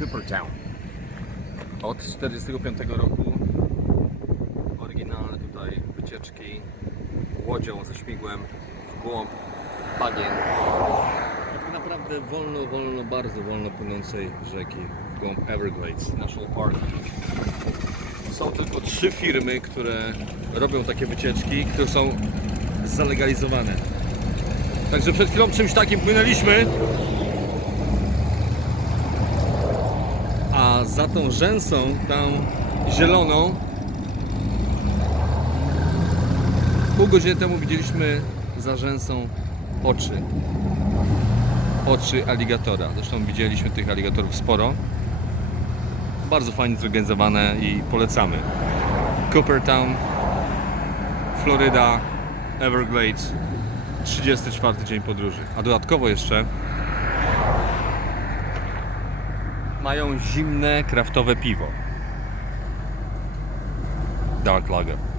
Coopertown. Od 1945 roku oryginalne tutaj wycieczki łodzią ze śmigłem w głąb bagien. Tak naprawdę wolno, wolno, bardzo wolno płynącej rzeki w głąb Everglades National Park. Są tylko trzy firmy, które robią takie wycieczki, które są zalegalizowane. Także przed chwilą czymś takim płynęliśmy. A za tą rzęsą, tam zieloną, pół godziny temu widzieliśmy za rzęsą oczy. Oczy aligatora. Zresztą widzieliśmy tych aligatorów sporo. Bardzo fajnie zorganizowane i polecamy. Coopertown, Floryda, Everglades. 34 dzień podróży. A dodatkowo jeszcze mają zimne, kraftowe piwo. Dark Lager.